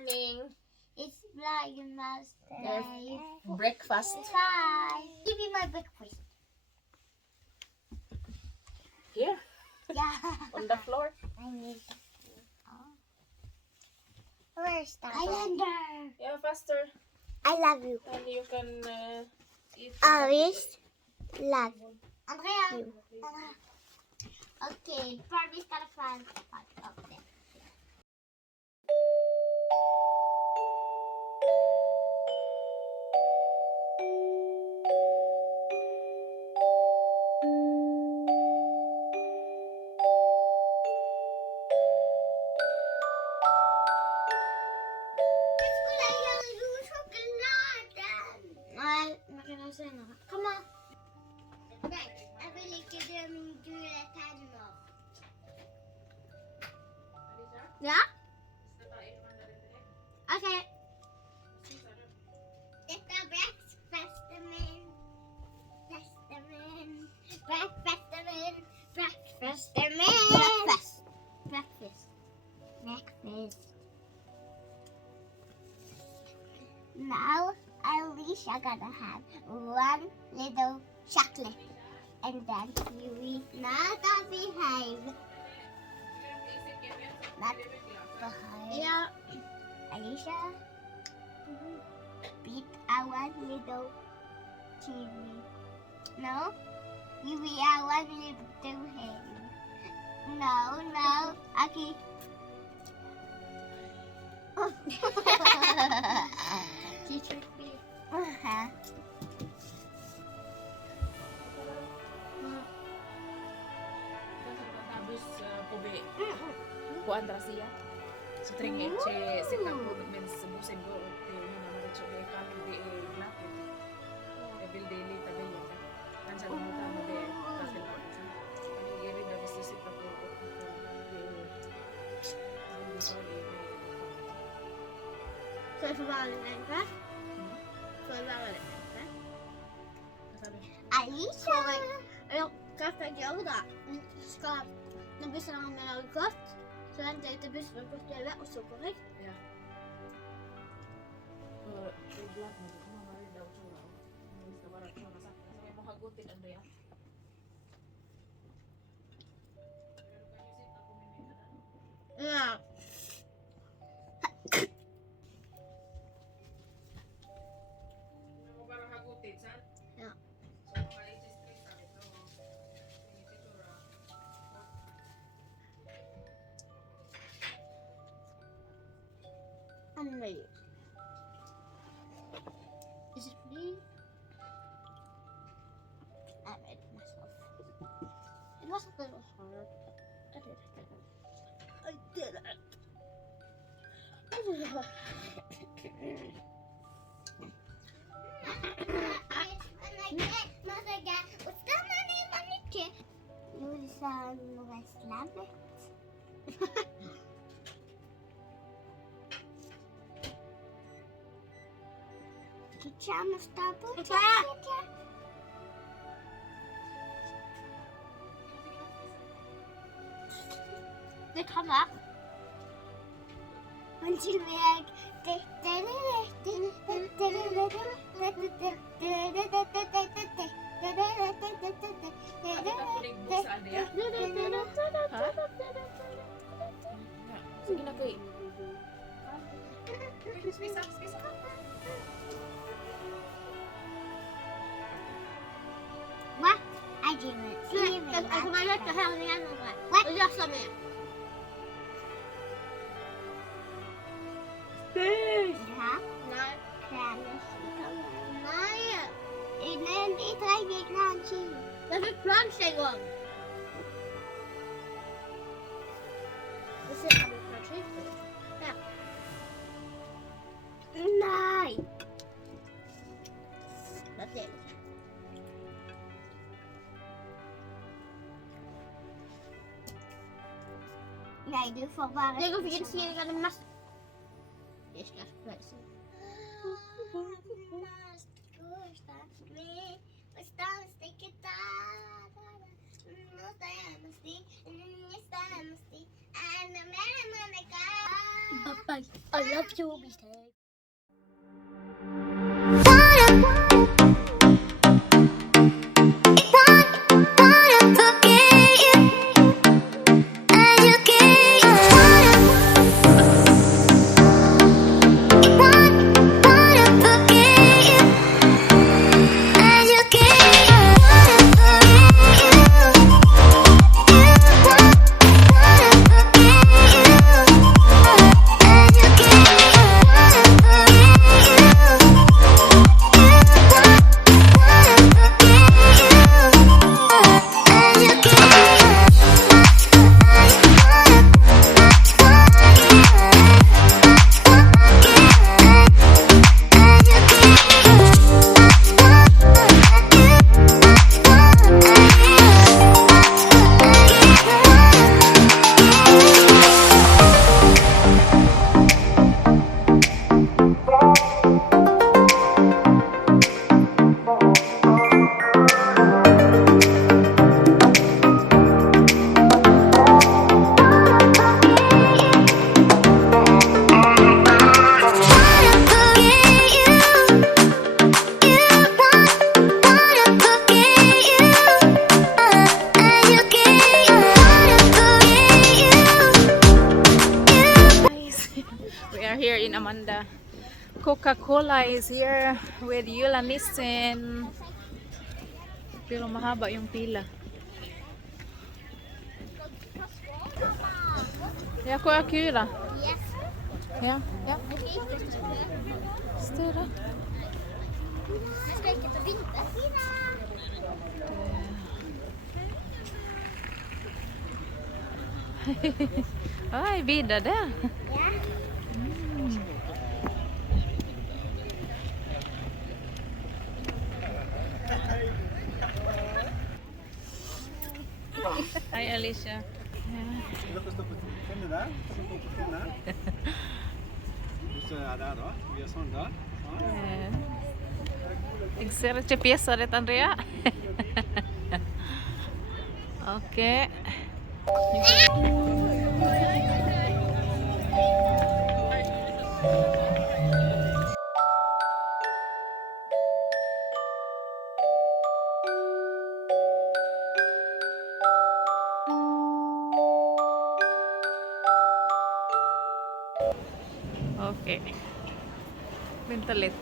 morning. It's Vlogmas day. Breakfast. Bye. Give me my breakfast. Here, Yeah. on the floor. I need. Oh. Where's that? Islander. Yeah, faster. I love you. And you can eat. Always love Andrea. You. Okay, Barbie's got a fun spot up there. Kom on. Nej, jag vill inte göra min gula tärnor. Ja? Okej. Detta är breakfasten min. Breakfasten min. Breakfast. Now, Alicia gonna have one little chocolate, and then you will not behave. Not behave. Yeah. Alicia, beat our little TV. No, you will our little hand. No. Okay. Teacher. Habis pobe po Andrasia. Så trenger ikke sitte på mens bussen går opp til min amerikanske kaffe det er glatt. Jeg vil det litt av det. Kanskje du må ta med det kaffe på. Jeg vil da hvis du sitter på Så jeg får være litt enkelt? Så jeg være litt enkelt? Alicia! Eller hva skal jeg gjøre da? Når bussen har med noe godt, så venter jeg til bussen har gått over, og så går jeg. Ja. Og det er glatt når du kommer med det og kjører. Vi skal bare kjøre sakte, så vi må ha gått til Andrea. Ja. Ja. I'm ready. Is it me? I made it myself. It was a little hard. I did it. Chciałam z tobą. Det kommer. Unnskyld meg. Sige na, Kuy. Spisa. What? I didn't see it. I kommer lätt att höra igen. What? Och jag sa med. Ja. Nej. Nej. Nej, det är tredje crunch. Varför crunch en gång? Och sen har vi crunch. Ja. Nej. Vad är det? Nej, du får bara... Det går för att se det mest. Det ska jag spela. I love you, mistake. We are here in Amanda. Coca-Cola is here with Yula Nissen. Pero mahaba yung pila. Ja, Coca-Cola. Yes. Ja, ja. Okay, Står det. jag ska inte ta bilder. Ay, vida där. Ja. Hi, Alicia. Dere står på pinne der. Dere står på pinne. Du står der da. Vi gjør sånn da. Sånn. Jeg ser ikke fjeset ditt, Andrea. Ok. Okay. Pintalit.